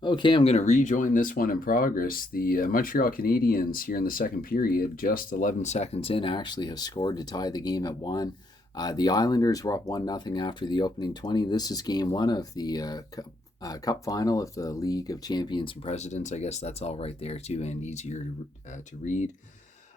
Okay, I'm going to rejoin this one in progress. The Montreal Canadiens here in the second period, just 11 seconds in, actually have scored to tie the game at one. The Islanders were up 1-0 after the opening 20. This is game one of the cup final of the League of Champions and Presidents. I guess that's all right there, too, and easier to read.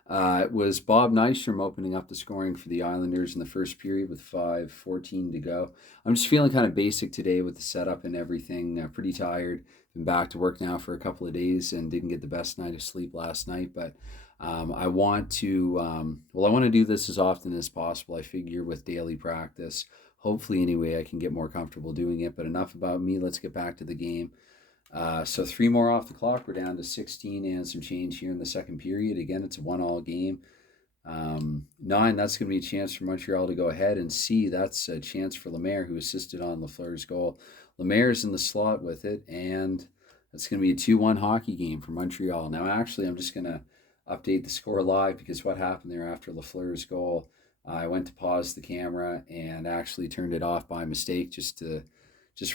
It was Bob Nystrom opening up the scoring for the Islanders in the first period with 5:14 to go. I'm just feeling kind of basic today with the setup and everything. Pretty tired. Been back to work now for a couple of days and didn't get the best night of sleep last night. But I want to, I want to do this as often as possible. I figure with daily practice, hopefully anyway, I can get more comfortable doing it. But enough about me. Let's get back to the game. So three more off the clock. We're down to 16 and some change here in the second period. Again, it's a one-all game. Nine, that's going to be a chance for Montreal to go ahead. And C, that's a chance for Lemaire, who assisted on Lafleur's goal. Lemaire's in the slot with it, and it's going to be a 2-1 hockey game for Montreal. Now, actually, I'm just going to update the score live because what happened there after Lafleur's goal, I went to pause the camera and actually turned it off by mistake just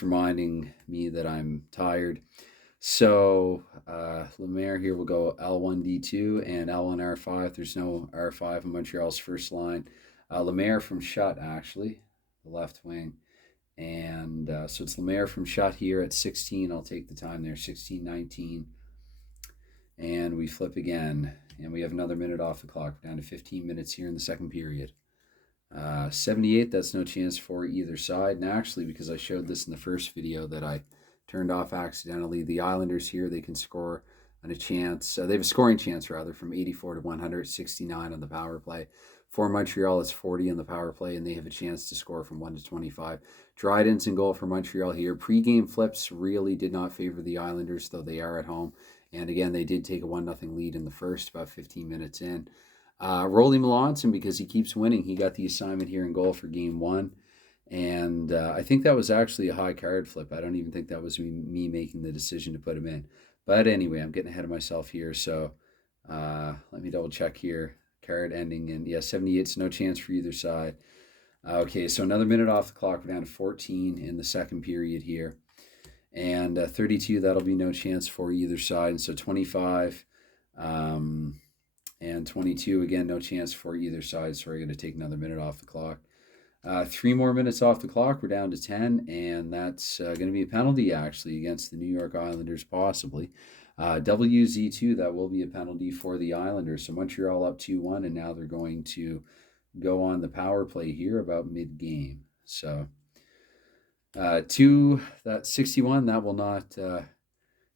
reminding me that I'm tired. So Lemaire here will go L1D2 and L1R5. There's no R5 in Montreal's first line. Lemaire from Shutt, actually, the left wing. And so it's Lemaire from Shutt here at 16. I'll take the time there, 16:19. And we flip again. And we have another minute off the clock. We're down to 15 minutes here in the second period. 78, that's no chance for either side. And actually, because I showed this in the first video that I turned off accidentally, the Islanders here, they can score on a chance. They have a scoring chance, rather, from 84 to 169 on the power play. For Montreal, it's 40 on the power play, and they have a chance to score from 1 to 25. Dryden's in goal for Montreal here. Pre-game flips really did not favor the Islanders, though they are at home. And again, they did take a 1-0 lead in the first, about 15 minutes in. Rolly Melanson, because he keeps winning, he got the assignment here in goal for game one. And I think that was actually a high card flip. I don't even think that was me making the decision to put him in. But anyway, I'm getting ahead of myself here. So let me double check here. Card ending in, 78's no chance for either side. Okay, so another minute off the clock. We're down to 14 in the second period here. And 32, that'll be no chance for either side. And so 25 and 22, again, no chance for either side. So we're going to take another minute off the clock. Three more minutes off the clock. We're down to 10, and that's going to be a penalty, actually, against the New York Islanders, possibly. WZ2, that will be a penalty for the Islanders. So Montreal up 2-1, and now they're going to go on the power play here about mid-game. So that 61, that will not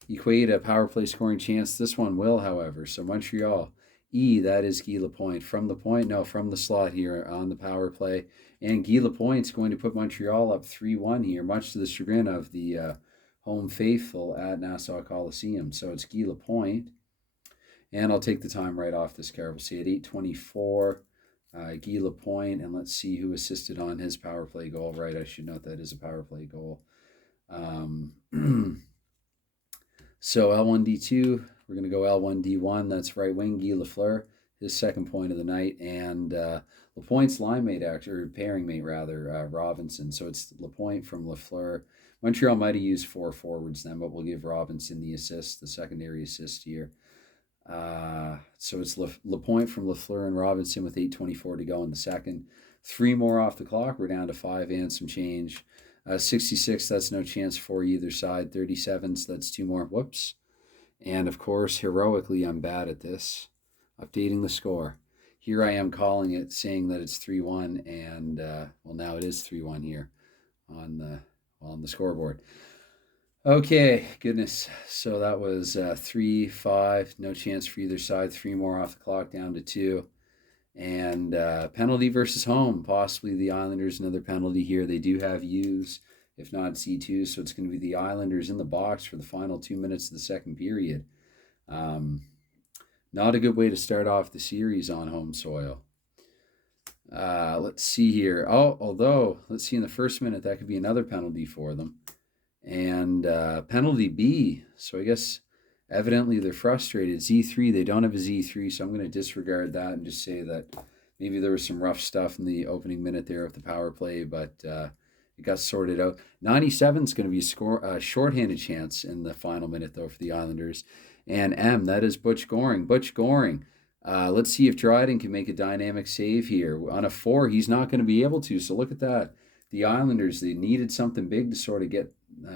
equate a power play scoring chance. This one will, however. So Montreal, that is Guy Lapointe. From the slot here on the power play. And Guy Lapointe's going to put Montreal up 3-1 here, much to the chagrin of the home faithful at Nassau Coliseum. So it's Guy Lapointe. And I'll take the time right off this card. We'll see at 8:24, Guy Lapointe. And let's see who assisted on his power play goal. Right, I should note that is a power play goal. So L1D2, we're going to go L1D1. That's right wing, Guy Lafleur, his second point of the night. And Lapointe's line mate, or pairing mate, rather, Robinson. So it's Lapointe from Lafleur. Montreal might have used four forwards then, but we'll give Robinson the assist, the secondary assist here. So it's Lapointe from Lafleur and Robinson with 8:24 to go in the second. Three more off the clock. We're down to 5 and some change. 66, that's no chance for either side. 37s, that's two more. Whoops. And of course, heroically, I'm bad at this. Updating the score. Here I am calling it, saying that it's 3-1, and now it is 3-1 here on the scoreboard. Okay, goodness. So that was 3-5, no chance for either side. Three more off the clock, down to 2. And penalty versus home, possibly the Islanders, another penalty here. They do have U's, if not C2, so it's going to be the Islanders in the box for the final 2 minutes of the second period. Not a good way to start off the series on home soil. Let's see here. Although, let's see in the first minute, that could be another penalty for them. And penalty B, so I guess evidently they're frustrated. Z3, they don't have a Z3, so I'm going to disregard that and just say that maybe there was some rough stuff in the opening minute there of the power play, but it got sorted out. 97 is going to be a shorthanded chance in the final minute, though, for the Islanders. And M, that is Butch Goring. Butch Goring. Let's see if Dryden can make a dynamic save here. On a 4, he's not going to be able to. So look at that. The Islanders, they needed something big to sort of get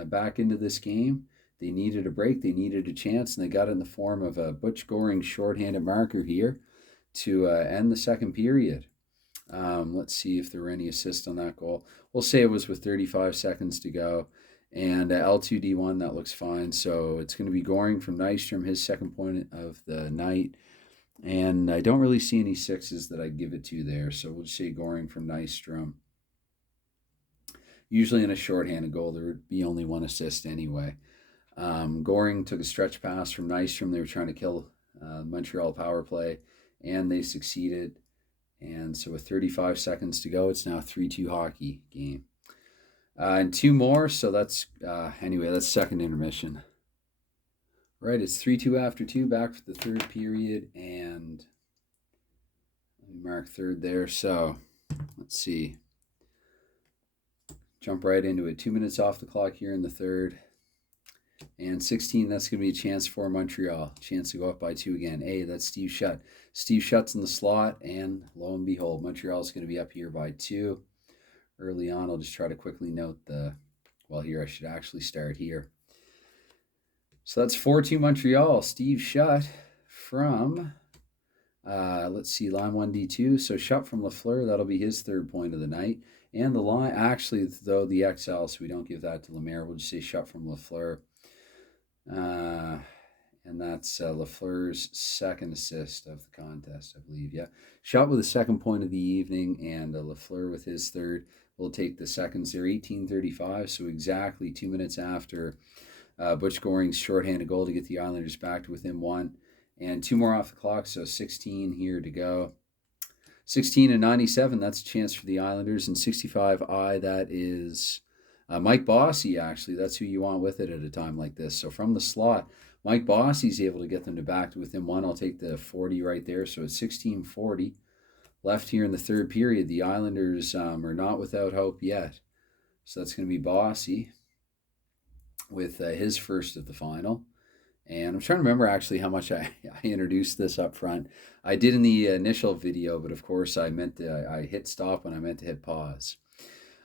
back into this game. They needed a break. They needed a chance, and they got it in the form of a Butch Goring shorthanded marker here to end the second period. Let's see if there were any assists on that goal. We'll say it was with 35 seconds to go. And L2D1, that looks fine. So it's going to be Goring from Nystrom, his second point of the night. And I don't really see any 6s that I'd give it to there. So we'll just say Goring from Nystrom. Usually in a shorthanded goal, there would be only 1 assist anyway. Goring took a stretch pass from Nystrom. They were trying to kill Montreal power play, and they succeeded. And so with 35 seconds to go, it's now a 3-2 hockey game. And 2 more, so that's, anyway, that's second intermission. Right, it's 3-2 after 2, back for the third period, and let me mark third there. So let's see. Jump right into it. 2 minutes off the clock here in the third. And 16, that's going to be a chance for Montreal. Chance to go up by 2 again. Hey, that's Steve Shutt. Steve Shutt's in the slot, and lo and behold, Montreal's going to be up here by 2. Early on, I'll just try to quickly note here I should actually start here. So that's 4-2 Montreal. Steve Shutt from, let's see, line 1D2. So Shutt from Lafleur, that'll be his third point of the night. And the line, actually, though, the XL, so we don't give that to Lemaire. We'll just say Shutt from Lafleur. And that's Lafleur's second assist of the contest, I believe. Yeah, Shutt with the second point of the evening, and Lafleur with his third. We'll take the seconds there, 18:35, so exactly 2 minutes after Butch Goring's shorthanded goal to get the Islanders back to within 1. And 2 more off the clock, so 16 here to go. 16 and 97, that's a chance for the Islanders. And 65I, that is Mike Bossy, actually. That's who you want with it at a time like this. So from the slot, Mike Bossy's able to get them to back to within 1. I'll take the 40 right there. So it's 16:40 left here in the third period. The Islanders are not without hope yet. So that's going to be Bossy with his first of the final. And I'm trying to remember actually how much I introduced this up front. I did in the initial video, but of course I hit stop when I meant to hit pause.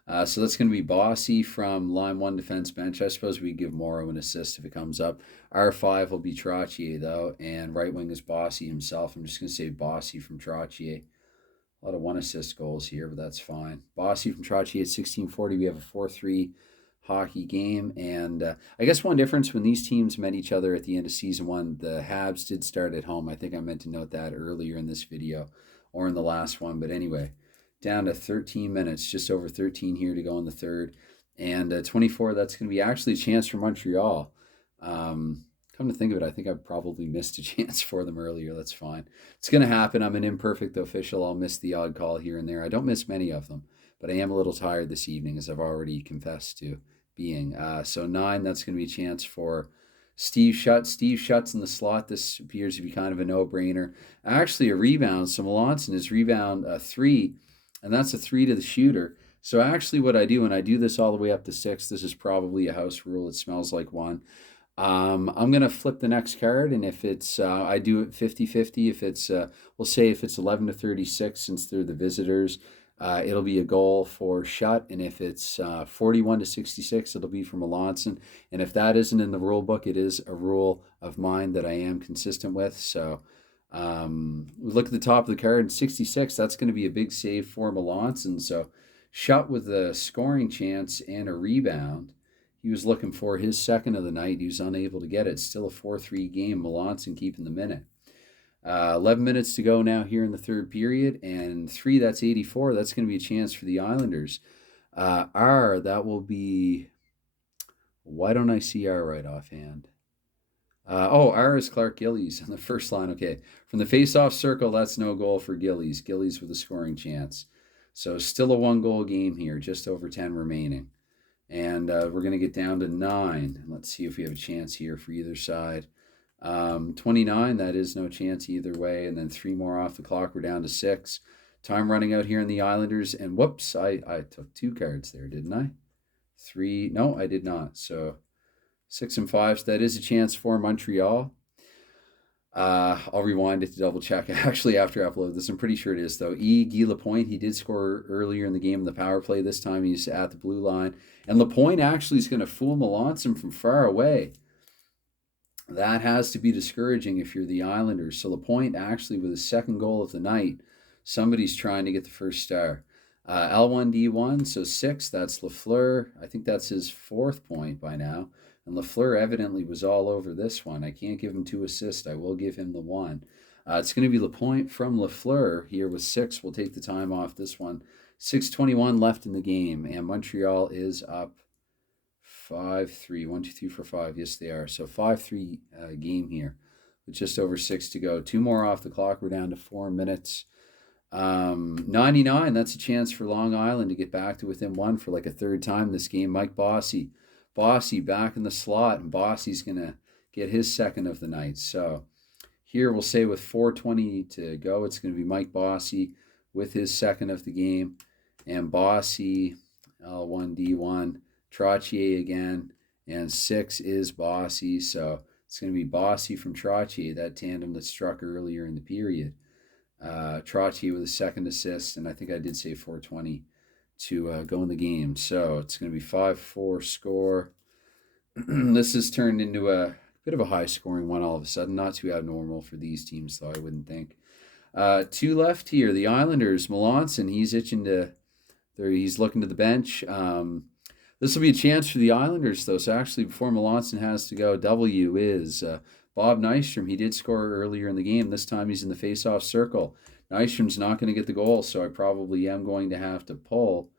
So that's going to be Bossy from line 1 defense bench. I suppose we give Morrow an assist if it comes up. R5 will be Trottier, though, and right wing is Bossy himself. I'm just going to say Bossy from Trottier. A lot of 1 assist goals here, but that's fine. Bossy from Trottier at 16:40. We have a 4-3 hockey game. And I guess one difference when these teams met each other at the end of season 1, the Habs did start at home. I think I meant to note that earlier in this video or in the last one. But anyway, down to 13 minutes, just over 13 here to go in the third. And 24, that's going to be actually a chance for Montreal. Come to think of it, I think I probably missed a chance for them earlier. That's fine. It's going to happen. I'm an imperfect official. I'll miss the odd call here and there. I don't miss many of them, but I am a little tired this evening, as I've already confessed to being. So 9, that's going to be a chance for Steve Shutt. Steve Shutt's in the slot. This appears to be kind of a no-brainer. Actually, a rebound. So Melanson is rebound 3, and that's a 3 to the shooter. So actually what I do, when I do this all the way up to 6, this is probably a house rule. It smells like one. I'm going to flip the next card, and if it's, I do it 50-50. If it's, we'll say if it's 11-36, since they're the visitors, it'll be a goal for Shutt. And if it's 41-66, it'll be for Melanson. And if that isn't in the rule book, it is a rule of mine that I am consistent with. So we look at the top of the card, 66, that's going to be a big save for Melanson. So Shutt with a scoring chance and a rebound. He was looking for his second of the night. He was unable to get it. Still a 4-3 game. Melanson keeping the minute. 11 minutes to go now here in the third period. And 3, that's 84. That's going to be a chance for the Islanders. R, that will be... Why don't I see R right offhand? R is Clark Gillies on the first line. Okay. From the face-off circle, that's no goal for Gillies. Gillies with a scoring chance. So still a 1-goal game here. Just over 10 remaining. And we're going to get down to 9. Let's see if we have a chance here for either side. 29, that is no chance either way. And then 3 more off the clock. We're down to 6. Time running out here in the Islanders. And whoops, I took 2 cards there, didn't I? 3. No, I did not. So 6 and 5. So that is a chance for Montreal. I'll rewind it to double check actually after I upload this. I'm pretty sure it is though. Guy Lapointe, he did score earlier in the game in the power play. This time he's at the blue line. And Lapointe actually is going to fool Melanson from far away. That has to be discouraging if you're the Islanders. So Lapointe actually with his second goal of the night, somebody's trying to get the first star. L1D1, so 6, that's Lafleur. I think that's his 4th point by now. And Lafleur evidently was all over this one. I can't give him 2 assists. I will give him the 1. It's going to be Lapointe from Lafleur here with 6. We'll take the time off this one. 6:21 left in the game, and Montreal is up 5-3. 1, 2, 3, 4, 5. Yes, they are. So 5-3 game here with just over 6 to go. 2 more off the clock. We're down to 4 minutes. 99, that's a chance for Long Island to get back to within 1 for like a third time this game. Mike Bossy back in the slot, and Bossy's going to get his second of the night. So here we'll say with 4:20 to go, it's going to be Mike Bossy with his second of the game. And Bossy, L1D1, Trottier again, and 6 is Bossy. So it's going to be Bossy from Trottier, that tandem that struck earlier in the period. Trottier with a second assist, and I think I did say 4:20 to go in the game. So it's going to be 5-4 score. This has turned into a bit of a high-scoring one all of a sudden. Not too abnormal for these teams, though, I wouldn't think. 2 left here. The Islanders, Melanson, he's itching to... He's looking to the bench. This will be a chance for the Islanders, though. So actually, before Melanson has to go, W is Bob Nystrom. He did score earlier in the game. This time he's in the face-off circle. Nystrom's not going to get the goal, so I probably am going to have to pull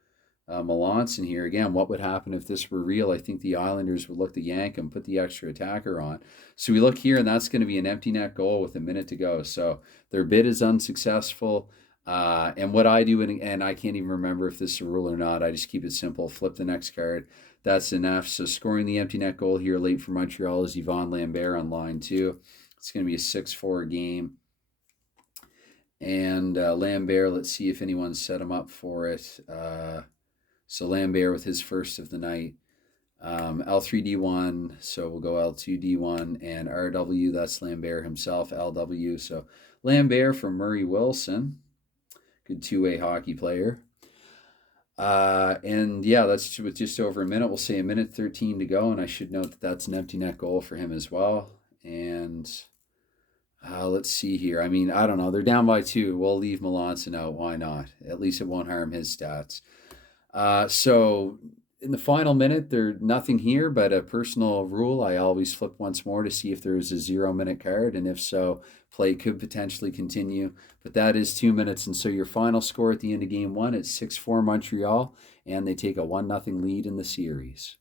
Melanson here. Again, what would happen if this were real? I think the Islanders would look to yank him, put the extra attacker on. So we look here, and that's going to be an empty net goal with a minute to go. So their bid is unsuccessful. And what I do, and I can't even remember if this is a rule or not, I just keep it simple, flip the next card. That's enough. So scoring the empty net goal here late for Montreal is Yvon Lambert on line 2. It's going to be a 6-4 game. And Lambert, let's see if anyone set him up for it. So Lambert with his first of the night. L3D1, so we'll go L2D1, and RW, that's Lambert himself, LW. So Lambert from Murray Wilson. Good two-way hockey player. And yeah, that's with just over a minute. We'll say a minute 13 to go, and I should note that that's an empty net goal for him as well. And let's see here. I mean, I don't know. They're down by 2. We'll leave Melanson out. Why not? At least it won't harm his stats. So in the final minute, there's nothing here but a personal rule. I always flip once more to see if there's a 0-minute card, and if so, play could potentially continue. But that is 2 minutes, and so your final score at the end of game 1 is 6-4 Montreal, and they take a 1-0 lead in the series.